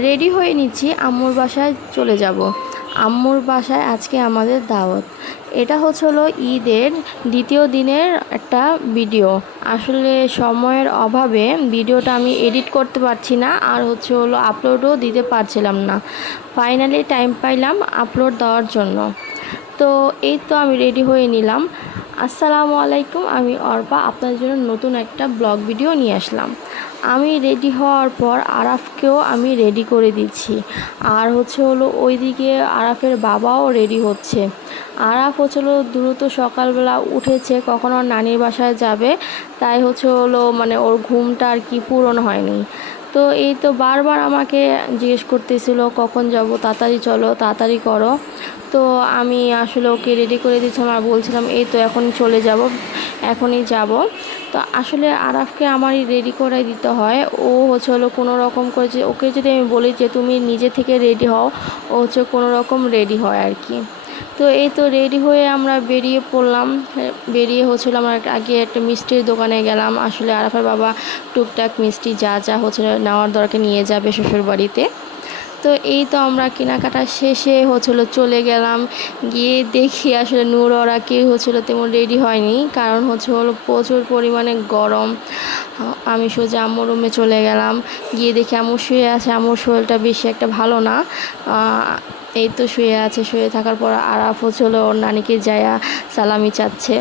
Ready হয়ে নিচ্ছি, আম্মুর বাসায় চলে যাব। আম্মুর বাসায় আজকে আমাদের দাওয়াত। এটা হচ্ছে হলো ঈদের দ্বিতীয় দিনের একটা ভিডিও। আসলে সময়ের অভাবে ভিডিওটা আমি এডিট করতে পারছি না, আর হচ্ছে হলো আপলোডও দিতে পারছিলাম না। ফাইনালি টাইম পাইলাম আপলোড দেওয়ার জন্য। তো এই তো আমি রেডি হয়ে নিলাম। আসসালামু আলাইকুম, আমি অর্পা। আপনাদের জন্য নতুন একটা ব্লগ ভিডিও নিয়ে আসলাম। আমি রেডি হওয়ার পর আরাফকেও আমি রেডি করে দিচ্ছি। আর হচ্ছে হলো ওইদিকে আরাফের বাবাও রেডি হচ্ছে। আরাফ হচ্ছে হলো দ্রুত সকালবেলা উঠেছে, কখনো নানির বাসায় যাবে, তাই হচ্ছে হলো মানে ওর ঘুমটা আর কি পূরণ হয়নি। তো এই তো বারবার আমাকে জিজ্ঞেস করতেছিল, কখন যাব? তাড়াতাড়ি চলো, তাড়াতাড়ি করো। তো আমি আসলে ওকে রেডি করে দিচ্ছিলাম আর বলছিলাম, এই তো এখন চলে যাব, এখনই যাব। তো আসলে আরাফকে আমারই রেডি করে দিতে হয়। ও হচ্ছে হলো কোনো রকম করে যে, ওকে যদি আমি বলি যে, তুমি নিজে থেকে রেডি হও, ও হচ্ছে কোনো রকম রেডি হয় আর কি। তো এই তো রেডি হয়ে আমরা বেরিয়ে পড়লাম। বেরিয়ে হচ্ছিল আমরা আগে একটা মিষ্টির দোকানে গেলাম। আসলে আরাফের বাবা টুকটাক মিষ্টি যা যা হচ্ছিল নেওয়ার দরকার নিয়ে যাবে শ্বশুর বাড়িতে। তো এই তো আমরা কেনাকাটা শেষে হচ্ছিল চলে গেলাম। গিয়ে দেখি আসলে নূর, ওরা কেউ হচ্ছিল তেমন রেডি হয়নি। কারণ হচ্ছে হলো প্রচুর পরিমাণে গরম। আমি সোজা আম্মুর রুমে চলে গেলাম। গিয়ে দেখি আম্মু শুয়ে আছে। আম্মুর শরীরটা বেশি একটা ভালো না। এই তো শুয়ে আছে, শুয়ে থাকার পর আরাফ হচ্ছিল ওর নানিকে যায়া সালামি চাচ্ছে।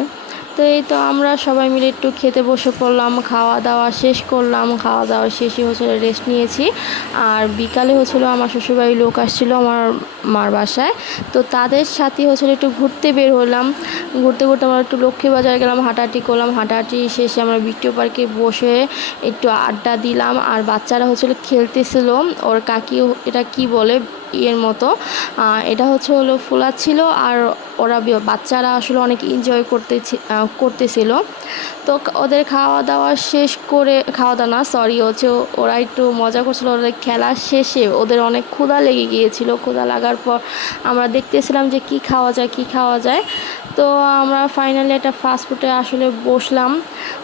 তো এই তো আমরা সবাই মিলে একটু খেতে বসে পড়লাম, খাওয়া দাওয়া শেষ করলাম, খাওয়া দাওয়া শেষে হচ্ছিল রেস্ট নিয়েছি। আর বিকালে হচ্ছিল আমার শ্বশুরবাড়ির লোক আসছিল আমার মার বাসায়। তো তাদের সাথে হচ্ছিল একটু ঘুরতে বের হলাম। ঘুরতে ঘুরতে আমরা একটু লক্ষ্মী বাজার গেলাম, হাঁটাহাঁটি করলাম। হাঁটাহাঁটি শেষে আমরা ভিক্টোর পার্কে বসে একটু আড্ডা দিলাম। আর বাচ্চারা হচ্ছিল খেলতেছিল। ওর কাকি, এটা কি বলে? ইয়ের মতো। এটা হচ্ছে হলো ফুলা ছিল আর ওরা বাচ্চারা আসলে অনেক এনজয় করতে করতেছিল। তো ওদের খাওয়া দাওয়া শেষ করে খাওয়া দাওয়া না সরি হচ্ছে ওরা একটু মজা করছিল, ওদের খেলা শেষে ওদের অনেক ক্ষুধা লেগে গিয়েছিল। ক্ষুধা লাগার পর আমরা দেখতেছিলাম যে কি খাওয়া যায়, কি খাওয়া যায়। তো আমরা ফাইনালি একটা ফাস্টফুডে আসলে বসলাম।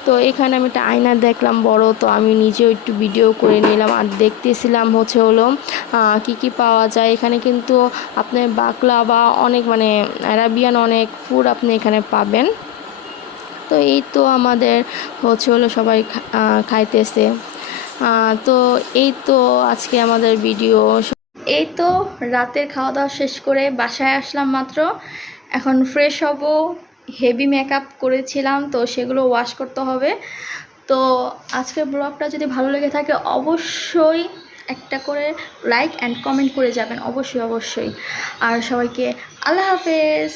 তো এখানে আমি একটা আয়না দেখলাম বড়, তো আমি নিজেও একটু ভিডিও করে নিলাম আর দেখতেছিলাম হচ্ছে হলো কি কি পাওয়া যায়। এখানে কিন্তু আপনার বাকলা বা অনেক মানে অ্যারাবিয়ান অনেক ফুড আপনি এখানে পাবেন। তো এই তো আমাদের হচ্ছে হলো সবাই খাইতেছে। তো এই তো আজকে আমাদের ভিডিও এই তো রাতের খাওয়া দাওয়া শেষ করে বাসায় আসলাম মাত্র। এখন ফ্রেশ হব হেভি মেকআপ করেছিলাম, তো সেগুলো ওয়াশ করতে হবে। তো আজকের ব্লগটা যদি ভালো লেগে থাকে, অবশ্যই একটা করে লাইক অ্যান্ড কমেন্ট করে যাবেন, অবশ্যই অবশ্যই। আর সবাইকে আল্লাহ হাফেজ।